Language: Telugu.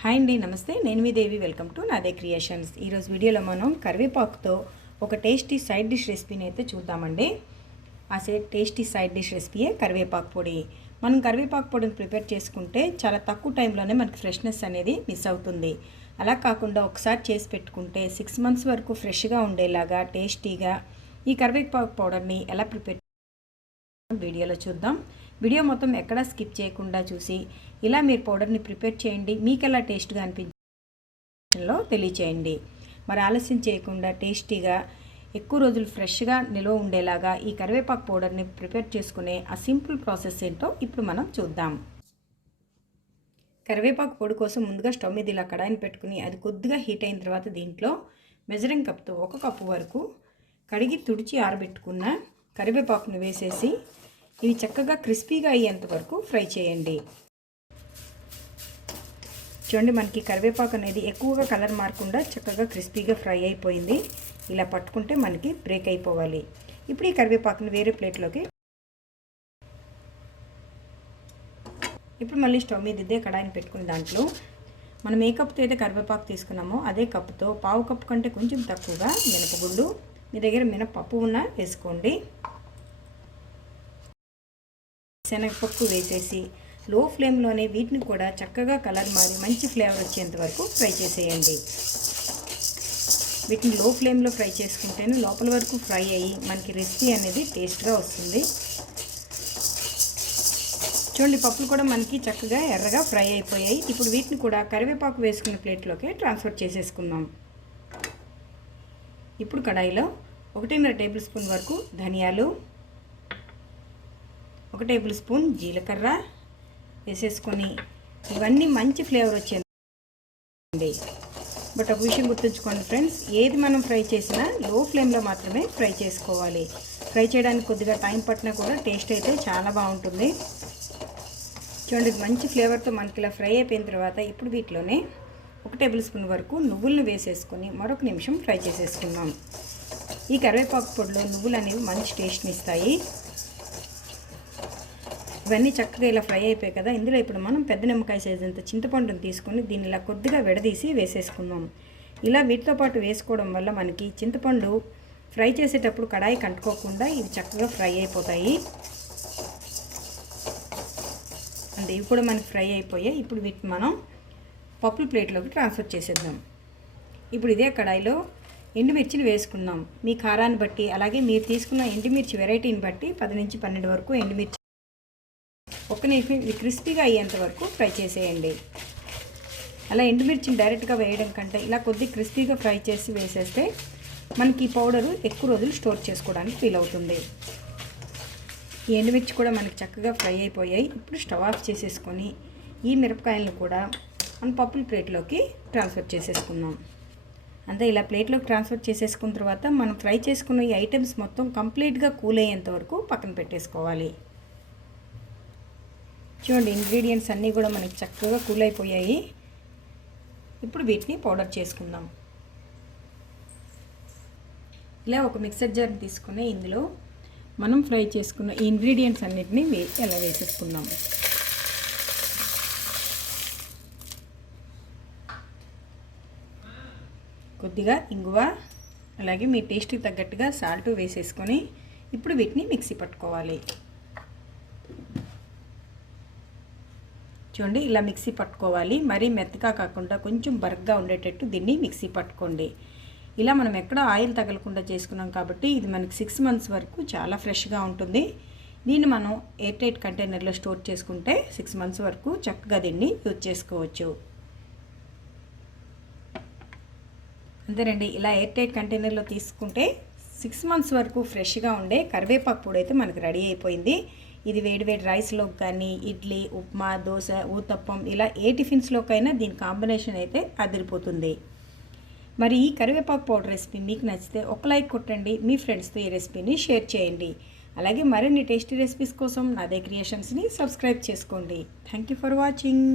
హాయ్ అండి నమస్తే. నేను మీ Devi. Welcome to Naade Creations. ఈరోజు వీడియోలో మనం కరివేపాకుతో ఒక టేస్టీ సైడ్ డిష్ రెసిపీని అయితే చూద్దామండి. ఆ టేస్టీ సైడ్ డిష్ రెసిపీయే కరివేపాకు పొడి. మనం కరివేపాకు పొడిని ప్రిపేర్ చేసుకుంటే చాలా తక్కువ టైంలోనే మనకి ఫ్రెష్నెస్ అనేది మిస్ అవుతుంది. అలా కాకుండా ఒకసారి చేసి పెట్టుకుంటే సిక్స్ మంత్స్ వరకు ఫ్రెష్గా ఉండేలాగా టేస్టీగా ఈ కరివేపాకు పౌడర్ని ఎలా ప్రిపేర్ వీడియోలో చూద్దాం. వీడియో మొత్తం ఎక్కడా స్కిప్ చేయకుండా చూసి ఇలా మీరు పౌడర్ని ప్రిపేర్ చేయండి. మీకు ఎలా టేస్ట్గా అనిపించిందో తెలియచేయండి. మరి ఆలస్యం చేయకుండా టేస్టీగా ఎక్కువ రోజులు ఫ్రెష్గా నిల్వ ఉండేలాగా ఈ కరివేపాకు పౌడర్ని ప్రిపేర్ చేసుకునే ఆ సింపుల్ ప్రాసెస్ ఏంటో ఇప్పుడు మనం చూద్దాం. కరివేపాకు పొడి కోసం ముందుగా స్టవ్ మీద ఇలా కడాయిని పెట్టుకుని అది కొద్దిగా హీట్ అయిన తర్వాత దీంట్లో మెజరింగ్ కప్తో ఒక కప్పు వరకు కడిగి తుడిచి ఆరబెట్టుకున్న కరివేపాకును వేసేసి ఇవి చక్కగా క్రిస్పీగా అయ్యేంత వరకు ఫ్రై చేయండి. చూడండి మనకి కరివేపాకు అనేది ఎక్కువగా కలర్ మారకుండా చక్కగా క్రిస్పీగా ఫ్రై అయిపోయింది. ఇలా పట్టుకుంటే మనకి బ్రేక్ అయిపోవాలి. ఇప్పుడు ఈ కరివేపాకుని వేరే ప్లేట్లోకి ఇప్పుడు మళ్ళీ స్టవ్ మీద ఇదే కడాయిని పెట్టుకుని దాంట్లో మనం ఏ కప్తో అయితే కరివేపాకు తీసుకున్నామో అదే కప్పుతో పావు కప్పు కంటే కొంచెం తక్కువగా మినపగుళ్ళు మీ దగ్గర మినపప్పు ఉన్నా వేసుకోండి. శనగపప్పు వేసేసి లో ఫ్లేమ్లోనే వీటిని కూడా చక్కగా కలర్ మారి మంచి ఫ్లేవర్ వచ్చేంత వరకు ఫ్రై చేసేయండి. వీటిని లో ఫ్లేమ్లో ఫ్రై చేసుకుంటేనే లోపల వరకు ఫ్రై అయ్యి మనకి రెసిపీ అనేది టేస్ట్గా వస్తుంది. చూడండి పప్పులు కూడా మనకి చక్కగా ఎర్రగా ఫ్రై అయిపోయాయి. ఇప్పుడు వీటిని కూడా కరివేపాకు వేసుకున్న ప్లేట్లోకి ట్రాన్స్ఫర్ చేసేసుకుందాం. ఇప్పుడు కడాయిలో ఒకటిన్నర టేబుల్ స్పూన్ వరకు ధనియాలు ఒక టేబుల్ స్పూన్ జీలకర్ర వేసేసుకొని ఇవన్నీ మంచి ఫ్లేవర్ వచ్చేది బట్ ఒక విషయం గుర్తుంచుకోండి ఫ్రెండ్స్ ఏది మనం ఫ్రై చేసినా లో ఫ్లేమ్లో మాత్రమే ఫ్రై చేసుకోవాలి. ఫ్రై చేయడానికి కొద్దిగా టైం పట్టినా కూడా టేస్ట్ అయితే చాలా బాగుంటుంది. చూడండి మంచి ఫ్లేవర్తో మనకి ఇలా ఫ్రై అయిపోయిన తర్వాత ఇప్పుడు వీటిలోనే ఒక టేబుల్ స్పూన్ వరకు నువ్వులను వేసేసుకొని మరొక నిమిషం ఫ్రై చేసేసుకున్నాం ఈ కరివేపాకు పొడిలో నువ్వులు అనేవి మంచి టేస్ట్ని ఇస్తాయి. ఇవన్నీ చక్కగా ఇలా ఫ్రై అయిపోయాయి కదా. ఇందులో ఇప్పుడు మనం పెద్ద నిమ్మకాయ సైజ్ అంత చింతపండుని తీసుకొని దీన్ని ఇలా కొద్దిగా విడదీసి వేసేసుకుందాం. ఇలా వీటితో పాటు వేసుకోవడం వల్ల మనకి చింతపండు ఫ్రై చేసేటప్పుడు కడాయి కంటుకోకుండా ఇవి చక్కగా ఫ్రై అయిపోతాయి. అంటే ఇవి కూడా మనకి ఫ్రై అయిపోయాయి. ఇప్పుడు వీటిని మనం పప్పుల ప్లేట్లోకి ట్రాన్స్ఫర్ చేసేద్దాం. ఇప్పుడు ఇదే కడాయిలో ఎండుమిర్చిని వేసుకుందాం. మీ కారాన్ని బట్టి అలాగే మీరు తీసుకున్న ఎండుమిర్చి వెరైటీని బట్టి పది నుంచి పన్నెండు వరకు ఎండుమిర్చి పక్కన క్రిస్పీగా అయ్యేంత వరకు ఫ్రై చేసేయండి. అలా ఎండుమిర్చిని డైరెక్ట్గా వేయడం కంటే ఇలా కొద్ది క్రిస్పీగా ఫ్రై చేసి వేసేస్తే మనకి ఈ పౌడరు ఎక్కువ రోజులు స్టోర్ చేసుకోవడానికి ఫీల్ అవుతుంది. ఈ ఎండుమిర్చి కూడా మనకి చక్కగా ఫ్రై అయిపోయాయి. ఇప్పుడు స్టవ్ ఆఫ్ చేసేసుకొని ఈ మిరపకాయలను కూడా మన పప్పుల ప్లేట్లోకి ట్రాన్స్ఫర్ చేసేసుకుందాం. అంతే ఇలా ప్లేట్లోకి ట్రాన్స్ఫర్ చేసేసుకున్న తర్వాత మనం ఫ్రై చేసుకున్న ఈ ఐటమ్స్ మొత్తం కంప్లీట్గా కూల్ అయ్యేంత వరకు పక్కన పెట్టేసుకోవాలి. చూడండి ఇంగ్రీడియంట్స్ అన్నీ కూడా మనకి చక్కగా కూల్ అయిపోయాయి. ఇప్పుడు వీటిని పౌడర్ చేసుకుందాం. ఇలా ఒక మిక్సర్ జార్ తీసుకుని ఇందులో మనం ఫ్రై చేసుకున్న ఈ ఇంగ్రీడియంట్స్ అన్నిటిని వే ఎలా వేసేసుకుందాం. కొద్దిగా ఇంగువ అలాగే మీ టేస్ట్కి తగ్గట్టుగా సాల్ట్ వేసేసుకొని ఇప్పుడు వీటిని మిక్సీ పట్టుకోవాలి. చూడండి ఇలా మిక్సీ పట్టుకోవాలి. మరీ మెత్తగా కాకుండా కొంచెం బరగ్గా ఉండేటట్టు దీన్ని మిక్సీ పట్టుకోండి. ఇలా మనం ఎక్కడ ఆయిల్ తగలకుండా చేసుకున్నాం కాబట్టి ఇది మనకి సిక్స్ మంత్స్ వరకు చాలా ఫ్రెష్గా ఉంటుంది. దీన్ని మనం ఎయిర్ టైట్ కంటైనర్లో స్టోర్ చేసుకుంటే సిక్స్ మంత్స్ వరకు చక్కగా దీన్ని యూజ్ చేసుకోవచ్చు. అంతేనండి ఇలా ఎయిర్ టైట్ కంటైనర్లో తీసుకుంటే సిక్స్ మంత్స్ వరకు ఫ్రెష్గా ఉండే కరివేపాకు పొడి అయితే మనకు రెడీ అయిపోయింది. ఇది వేడివేడి రైస్లోకి కానీ ఇడ్లీ ఉప్మా దోశ ఊతప్పం ఇలా ఏ టిఫిన్స్లోకైనా దీని కాంబినేషన్ అయితే అదిరిపోతుంది. మరి ఈ కరివేపాకు పౌడర్ రెసిపీ మీకు నచ్చితే ఒక లైక్ కొట్టండి మీ ఫ్రెండ్స్తో ఈ రెసిపీని షేర్ చేయండి. అలాగే మరిన్ని టేస్టీ రెసిపీస్ కోసం నాదే క్రియేషన్స్ని సబ్స్క్రైబ్ చేసుకోండి. Thank you for watching.